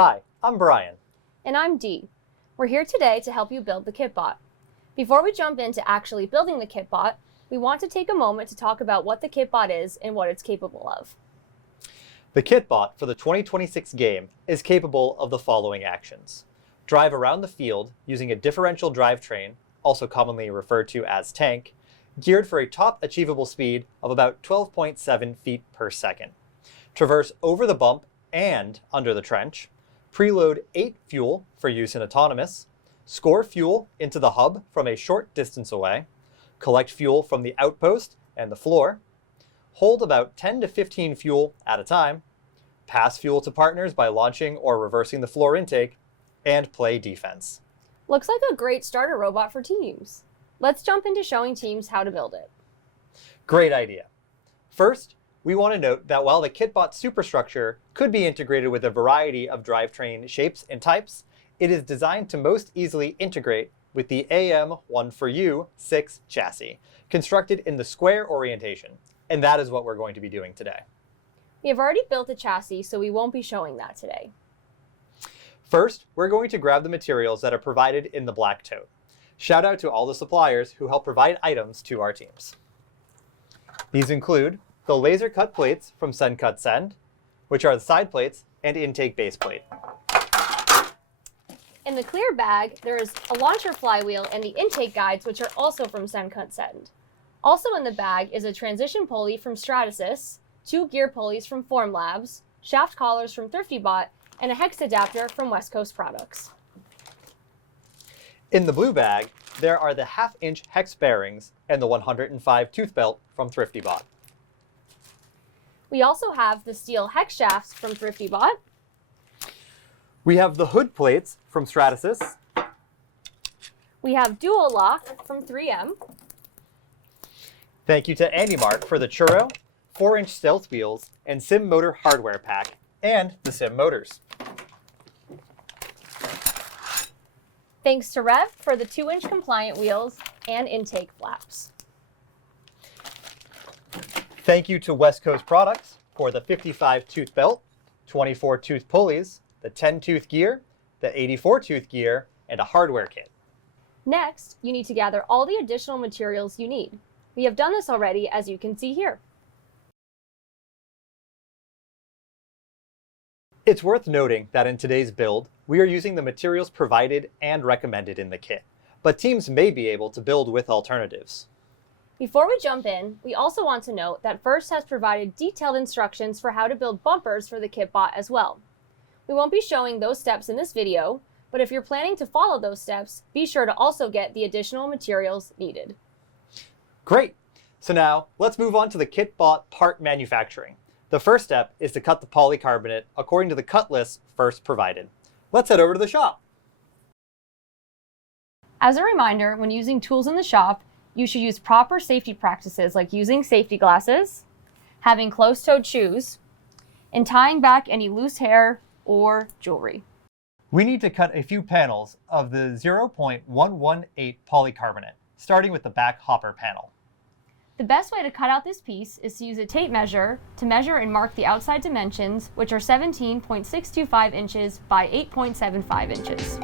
Hi, I'm Brian. And I'm Dee. We're here today to help you build the KitBot. Before we jump into actually building the KitBot, we want to take a moment to talk about what the KitBot is and what it's capable of. The KitBot for the 2026 game is capable of the following actions. Drive around the field using a differential drivetrain, also commonly referred to as tank, geared for a top achievable speed of about 12.7 feet per second. Traverse over the bump and under the trench. Preload 8 fuel for use in autonomous. Score fuel into the hub from a short distance away. Collect fuel from the outpost and the floor. Hold about 10 to 15 fuel at a time. Pass fuel to partners by launching or reversing the floor intake. And play defense. Looks like a great starter robot for teams. Let's jump into showing teams how to build it. Great idea. First, we want to note that while the KitBot superstructure could be integrated with a variety of drivetrain shapes and types, it is designed to most easily integrate with the AM1ForU6 chassis, constructed in the square orientation. And that is what we're going to be doing today. We have already built a chassis, so we won't be showing that today. First, we're going to grab the materials that are provided in the black tote. Shout out to all the suppliers who help provide items to our teams. These include the laser cut plates from Send Cut Send, which are the side plates and intake base plate. In the clear bag, there is a launcher flywheel and the intake guides, which are also from Send Cut Send. Also in the bag is a transition pulley from Stratasys, 2 gear pulleys from Formlabs, shaft collars from ThriftyBot, and a hex adapter from West Coast Products. In the blue bag, there are the 1/2-inch hex bearings and the 105 tooth belt from ThriftyBot. We also have the steel hex shafts from ThriftyBot. We have the hood plates from Stratasys. We have dual lock from 3M. Thank you to AndyMark for the churro, 4-inch stealth wheels, and Sim Motor hardware pack, and the Sim motors. Thanks to Rev for the 2-inch compliant wheels and intake flaps. Thank you to West Coast Products for the 55 tooth belt, 24 tooth pulleys, the 10 tooth gear, the 84 tooth gear, and a hardware kit. Next, you need to gather all the additional materials you need. We have done this already, as you can see here. It's worth noting that in today's build, we are using the materials provided and recommended in the kit, but teams may be able to build with alternatives. Before we jump in, we also want to note that First has provided detailed instructions for how to build bumpers for the KitBot as well. We won't be showing those steps in this video, but if you're planning to follow those steps, be sure to also get the additional materials needed. Great! So now, let's move on to the KitBot part manufacturing. The first step is to cut the polycarbonate according to the cut list First provided. Let's head over to the shop. As a reminder, when using tools in the shop, you should use proper safety practices like using safety glasses, having closed-toed shoes, and tying back any loose hair or jewelry. We need to cut a few panels of the 0.118 polycarbonate, starting with the back hopper panel. The best way to cut out this piece is to use a tape measure to measure and mark the outside dimensions, which are 17.625 inches by 8.75 inches.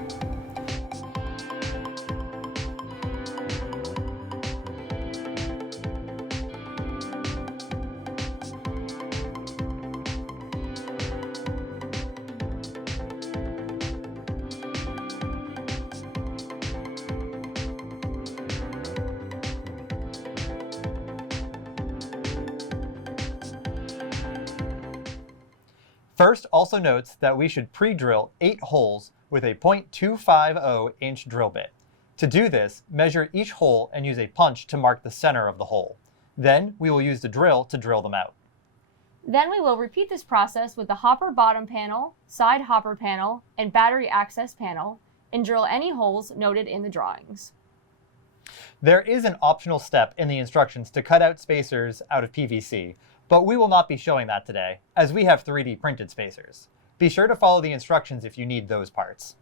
First also notes that we should pre-drill 8 holes with a .250-inch drill bit. To do this, measure each hole and use a punch to mark the center of the hole. Then we will use the drill to drill them out. Then we will repeat this process with the hopper bottom panel, side hopper panel, and battery access panel, and drill any holes noted in the drawings. There is an optional step in the instructions to cut out spacers out of PVC, but we will not be showing that today, as we have 3D printed spacers. Be sure to follow the instructions if you need those parts.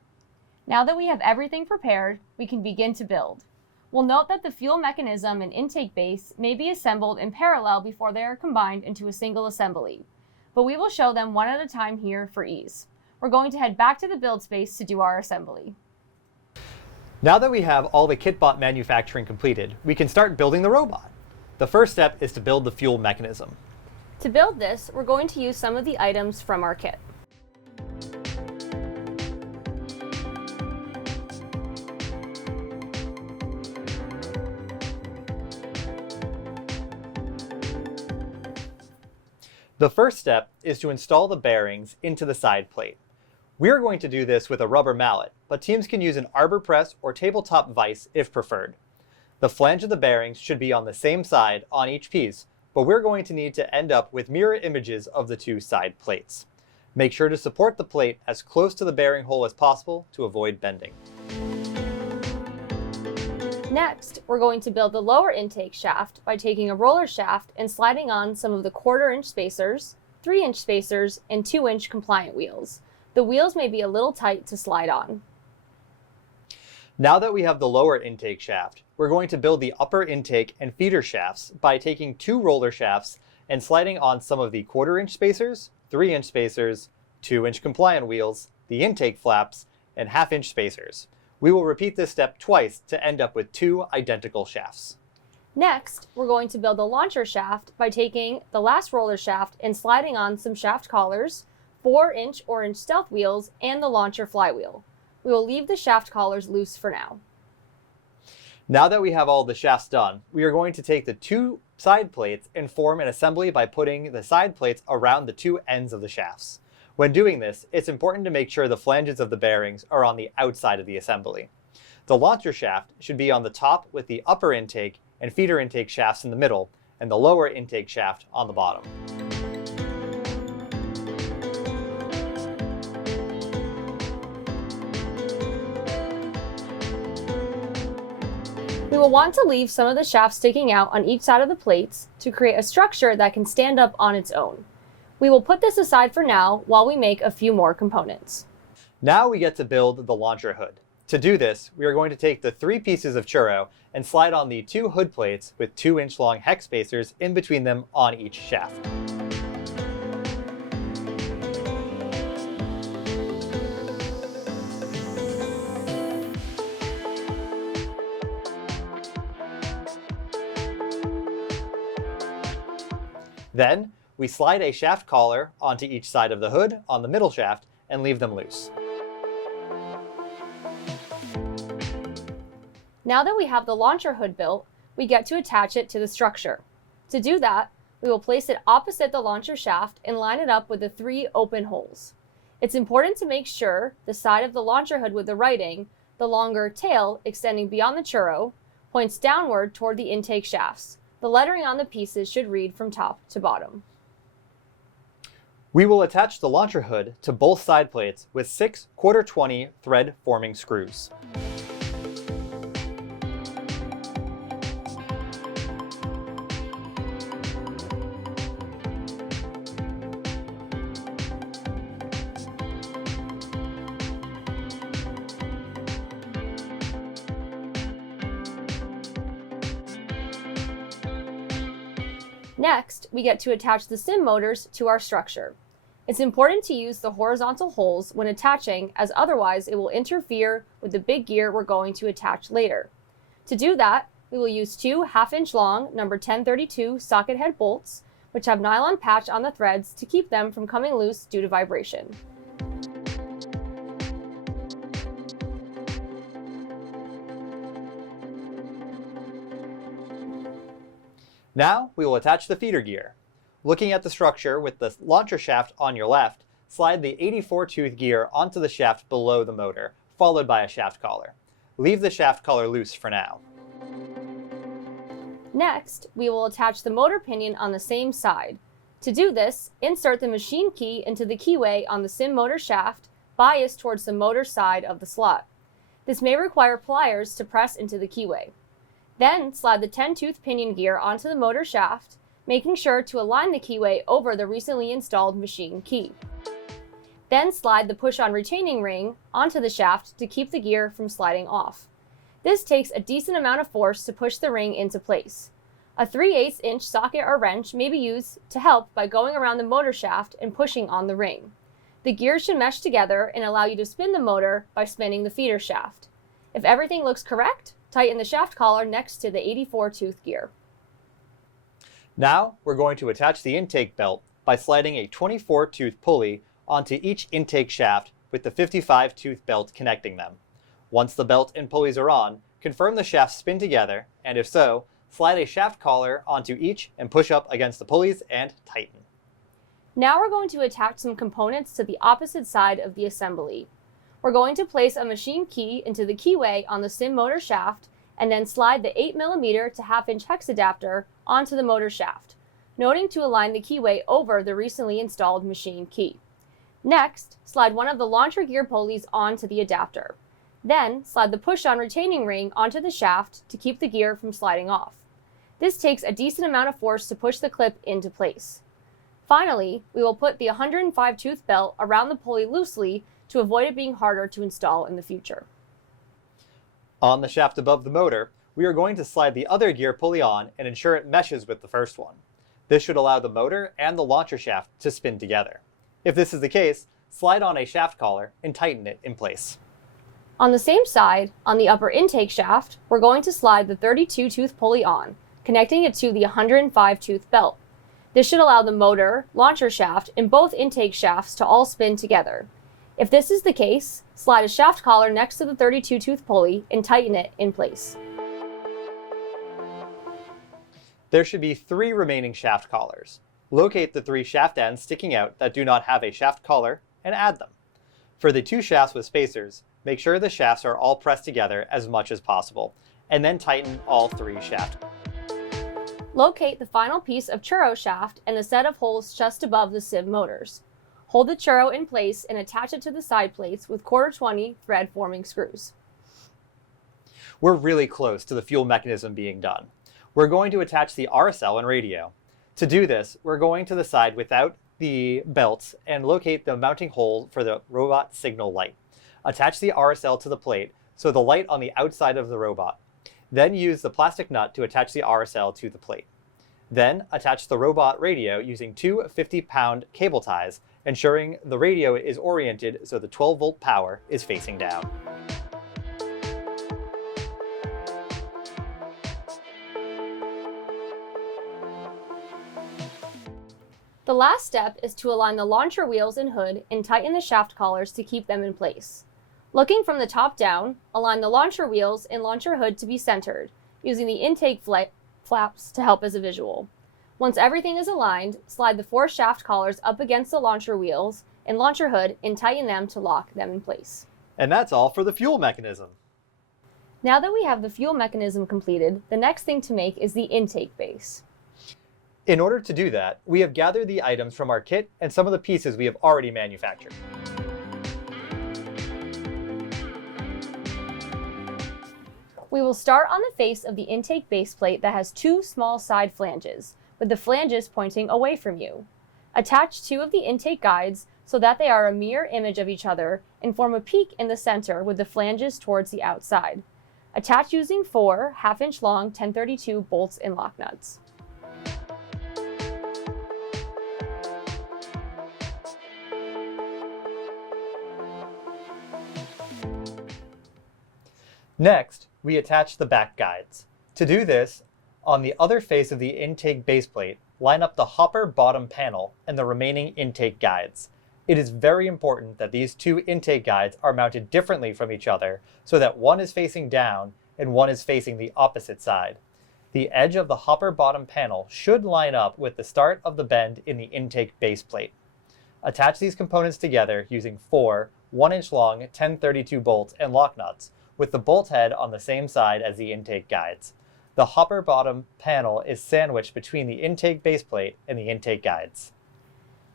Now that we have everything prepared, we can begin to build. We'll note that the fuel mechanism and intake base may be assembled in parallel before they are combined into a single assembly, but we will show them one at a time here for ease. we're going to head back to the build space to do our assembly. Now that we have all the KitBot manufacturing completed, we can start building the robot. The first step is to build the fuel mechanism. To build this, we're going to use some of the items from our kit. The first step is to install the bearings into the side plate. We are going to do this with a rubber mallet, but teams can use an arbor press or tabletop vise if preferred. The flange of the bearings should be on the same side on each piece, but we're going to need to end up with mirror images of the two side plates. Make sure to support the plate as close to the bearing hole as possible to avoid bending. Next, we're going to build the lower intake shaft by taking a roller shaft and sliding on some of the 1/4-inch spacers, 3-inch spacers, and 2-inch compliant wheels. The wheels may be a little tight to slide on. Now that we have the lower intake shaft, we're going to build the upper intake and feeder shafts by taking 2 roller shafts and sliding on some of the 1/4-inch spacers, 3-inch spacers, 2-inch compliant wheels, the intake flaps, and 1/2-inch spacers. We will repeat this step twice to end up with 2 identical shafts. Next, we're going to build the launcher shaft by taking the last roller shaft and sliding on some shaft collars, 4-inch orange stealth wheels, and the launcher flywheel. We will leave the shaft collars loose for now. Now that we have all the shafts done, we are going to take the 2 side plates and form an assembly by putting the side plates around the 2 ends of the shafts. When doing this, it's important to make sure the flanges of the bearings are on the outside of the assembly. The launcher shaft should be on the top with the upper intake and feeder intake shafts in the middle, and the lower intake shaft on the bottom. We will want to leave some of the shafts sticking out on each side of the plates to create a structure that can stand up on its own. We will put this aside for now while we make a few more components. Now we get to build the launcher hood. To do this, we are going to take the 3 pieces of churro and slide on the 2 hood plates with 2-inch long hex spacers in between them on each shaft. Then, we slide a shaft collar onto each side of the hood on the middle shaft and leave them loose. Now that we have the launcher hood built, we get to attach it to the structure. To do that, we will place it opposite the launcher shaft and line it up with the 3 open holes. It's important to make sure the side of the launcher hood with the writing, the longer tail extending beyond the churro, points downward toward the intake shafts. The lettering on the pieces should read from top to bottom. We will attach the launcher hood to both side plates with 6 1/4-20 thread forming screws. Next, we get to attach the sim motors to our structure. It's important to use the horizontal holes when attaching, as otherwise it will interfere with the big gear we're going to attach later. To do that, we will use 2 1/2-inch long number 1032 socket head bolts, which have nylon patch on the threads to keep them from coming loose due to vibration. Now we will attach the feeder gear. Looking at the structure with the launcher shaft on your left, slide the 84-tooth gear onto the shaft below the motor, followed by a shaft collar. Leave the shaft collar loose for now. Next, we will attach the motor pinion on the same side. To do this, insert the machine key into the keyway on the sim motor shaft, biased towards the motor side of the slot. This may require pliers to press into the keyway. Then slide the 10-tooth pinion gear onto the motor shaft, making sure to align the keyway over the recently installed machine key. Then slide the push-on retaining ring onto the shaft to keep the gear from sliding off. This takes a decent amount of force to push the ring into place. A 3/8-inch socket or wrench may be used to help by going around the motor shaft and pushing on the ring. The gears should mesh together and allow you to spin the motor by spinning the feeder shaft. If everything looks correct, tighten the shaft collar next to the 84-tooth gear. Now we're going to attach the intake belt by sliding a 24-tooth pulley onto each intake shaft with the 55-tooth belt connecting them. Once the belt and pulleys are on, confirm the shafts spin together, and if so, slide a shaft collar onto each and push up against the pulleys and tighten. Now we're going to attach some components to the opposite side of the assembly. We're going to place a machine key into the keyway on the sim motor shaft and then slide the 8mm to 1/2-inch hex adapter onto the motor shaft, noting to align the keyway over the recently installed machine key. Next, slide one of the launcher gear pulleys onto the adapter. Then, slide the push-on retaining ring onto the shaft to keep the gear from sliding off. This takes a decent amount of force to push the clip into place. Finally, we will put the 105-tooth belt around the pulley loosely to avoid it being harder to install in the future. On the shaft above the motor, we are going to slide the other gear pulley on and ensure it meshes with the first one. This should allow the motor and the launcher shaft to spin together. If this is the case, slide on a shaft collar and tighten it in place. On the same side, on the upper intake shaft, we're going to slide the 32-tooth pulley on, connecting it to the 105-tooth belt. This should allow the motor, launcher shaft, and both intake shafts to all spin together. If this is the case, slide a shaft collar next to the 32-tooth pulley and tighten it in place. There should be 3 remaining shaft collars. Locate the 3 shaft ends sticking out that do not have a shaft collar and add them. For the 2 shafts with spacers, make sure the shafts are all pressed together as much as possible, and then tighten all 3 shafts. Locate the final piece of churro shaft and the set of holes just above the sim motors. Hold the churro in place and attach it to the side plates with 1/4-20 thread forming screws. We're really close to the fuel mechanism being done. We're going to attach the RSL and radio. To do this, we're going to the side without the belts and locate the mounting hole for the robot signal light. Attach the RSL to the plate, so the light on the outside of the robot. Then use the plastic nut to attach the RSL to the plate. Then attach the robot radio using 2 50-pound cable ties, ensuring the radio is oriented so the 12-volt power is facing down. The last step is to align the launcher wheels and hood and tighten the shaft collars to keep them in place. Looking from the top down, align the launcher wheels and launcher hood to be centered, using the intake flaps to help as a visual. Once everything is aligned, slide the 4 shaft collars up against the launcher wheels and launcher hood and tighten them to lock them in place. And that's all for the fuel mechanism. Now that we have the fuel mechanism completed, the next thing to make is the intake base. In order to do that, we have gathered the items from our kit and some of the pieces we have already manufactured. We will start on the face of the intake base plate that has 2 small side flanges, with the flanges pointing away from you. Attach 2 of the intake guides so that they are a mirror image of each other and form a peak in the center with the flanges towards the outside. Attach using 4 1/2-inch long 1032 bolts and lock nuts. Next, we attach the back guides. To do this, on the other face of the intake base plate, line up the hopper bottom panel and the remaining intake guides. It is very important that these 2 intake guides are mounted differently from each other so that one is facing down and one is facing the opposite side. The edge of the hopper bottom panel should line up with the start of the bend in the intake base plate. Attach these components together using 4 1-inch long 1032 bolts and lock nuts, with the bolt head on the same side as the intake guides. The hopper bottom panel is sandwiched between the intake base plate and the intake guides.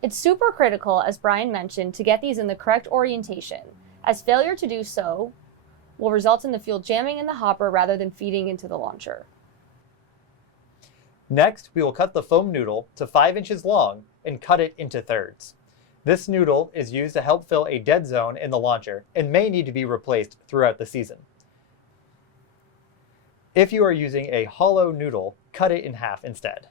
It's super critical, as Brian mentioned, to get these in the correct orientation, as failure to do so will result in the fuel jamming in the hopper rather than feeding into the launcher. Next, we will cut the foam noodle to 5 inches long and cut it into thirds. This noodle is used to help fill a dead zone in the launcher and may need to be replaced throughout the season. If you are using a hollow noodle, cut it in half instead.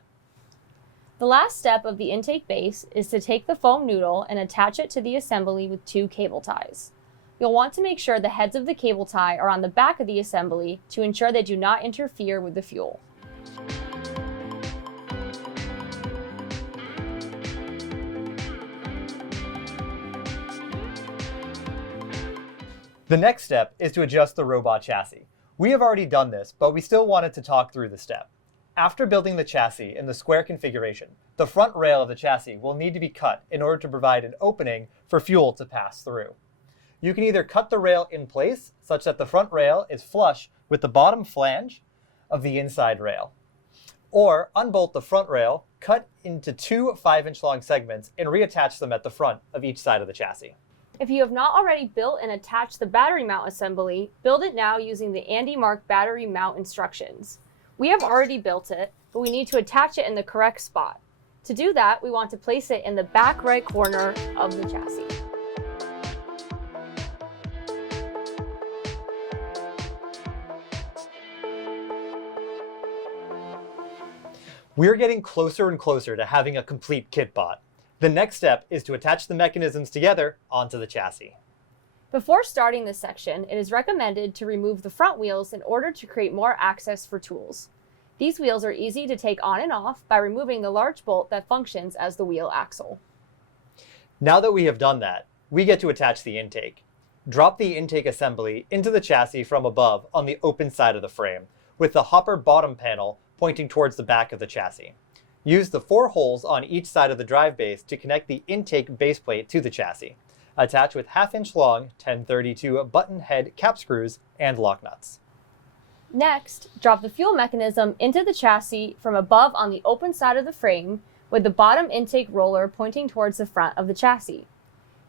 The last step of the intake base is to take the foam noodle and attach it to the assembly with 2 cable ties. You'll want to make sure the heads of the cable tie are on the back of the assembly to ensure they do not interfere with the fuel. The next step is to adjust the robot chassis. We have already done this, but we still wanted to talk through the step. After building the chassis in the square configuration, the front rail of the chassis will need to be cut in order to provide an opening for fuel to pass through. You can either cut the rail in place such that the front rail is flush with the bottom flange of the inside rail, or unbolt the front rail, cut into 2 5-inch long segments, and reattach them at the front of each side of the chassis. If you have not already built and attached the battery mount assembly, build it now using the Andy Mark battery mount instructions. We have already built it, but we need to attach it in the correct spot. To do that, we want to place it in the back right corner of the chassis. We're getting closer and closer to having a complete KitBot. The next step is to attach the mechanisms together onto the chassis. Before starting this section, it is recommended to remove the front wheels in order to create more access for tools. These wheels are easy to take on and off by removing the large bolt that functions as the wheel axle. Now that we have done that, we get to attach the intake. Drop the intake assembly into the chassis from above on the open side of the frame, with the hopper bottom panel pointing towards the back of the chassis. Use the 4 holes on each side of the drive base to connect the intake base plate to the chassis. Attach with 1/2-inch long 1032 button head cap screws and lock nuts. Next, drop the fuel mechanism into the chassis from above on the open side of the frame with the bottom intake roller pointing towards the front of the chassis.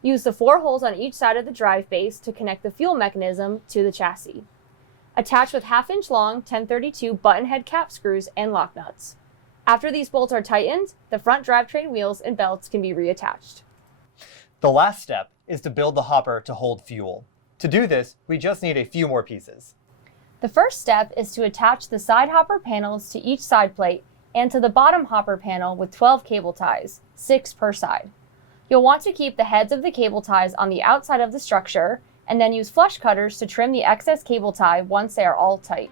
Use the 4 holes on each side of the drive base to connect the fuel mechanism to the chassis. Attach with 1/2-inch long 1032 button head cap screws and lock nuts. After these bolts are tightened, the front drivetrain wheels and belts can be reattached. The last step is to build the hopper to hold fuel. To do this, we just need a few more pieces. The first step is to attach the side hopper panels to each side plate and to the bottom hopper panel with 12 cable ties, 6 per side. You'll want to keep the heads of the cable ties on the outside of the structure and then use flush cutters to trim the excess cable tie once they are all tight.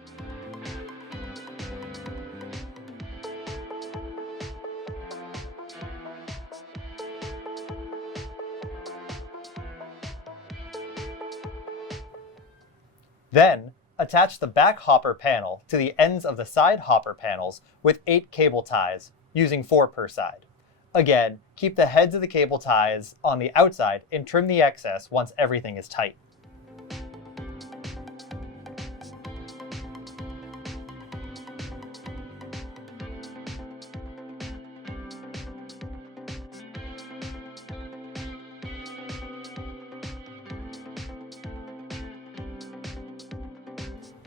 Then, attach the back hopper panel to the ends of the side hopper panels with 8 cable ties, using 4 per side. Again, keep the heads of the cable ties on the outside and trim the excess once everything is tight.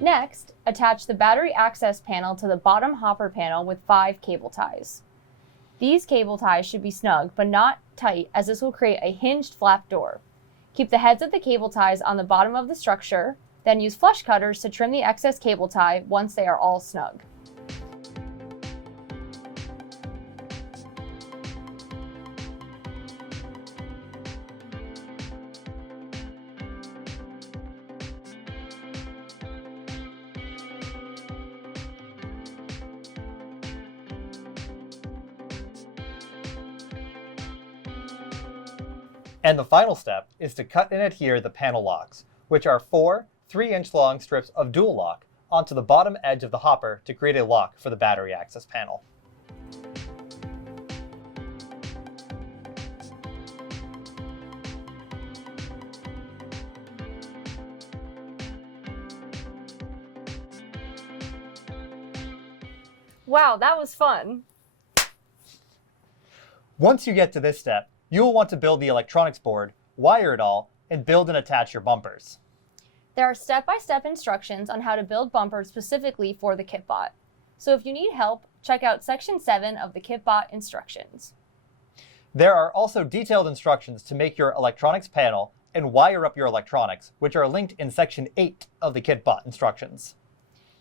Next, attach the battery access panel to the bottom hopper panel with 5 cable ties. These cable ties should be snug but not tight, as this will create a hinged flap door. Keep the heads of the cable ties on the bottom of the structure, then use flush cutters to trim the excess cable tie once they are all snug. And the final step is to cut and adhere the panel locks, which are 4 3-inch long strips of dual lock onto the bottom edge of the hopper to create a lock for the battery access panel. Wow, that was fun! Once you get to this step, you will want to build the electronics board, wire it all, and build and attach your bumpers. There are step-by-step instructions on how to build bumpers specifically for the KitBot. So if you need help, check out Section 7 of the KitBot instructions. There are also detailed instructions to make your electronics panel and wire up your electronics, which are linked in Section 8 of the KitBot instructions.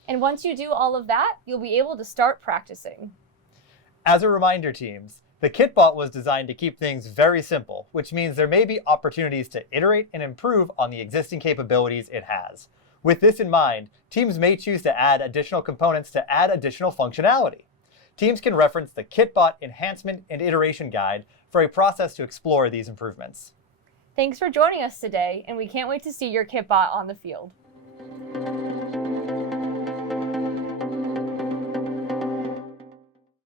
And once you do all of that, you'll be able to start practicing. As a reminder, teams, the KitBot was designed to keep things very simple, which means there may be opportunities to iterate and improve on the existing capabilities it has. With this in mind, teams may choose to add additional components to add additional functionality. Teams can reference the KitBot Enhancement and Iteration Guide for a process to explore these improvements. Thanks for joining us today, and we can't wait to see your KitBot on the field.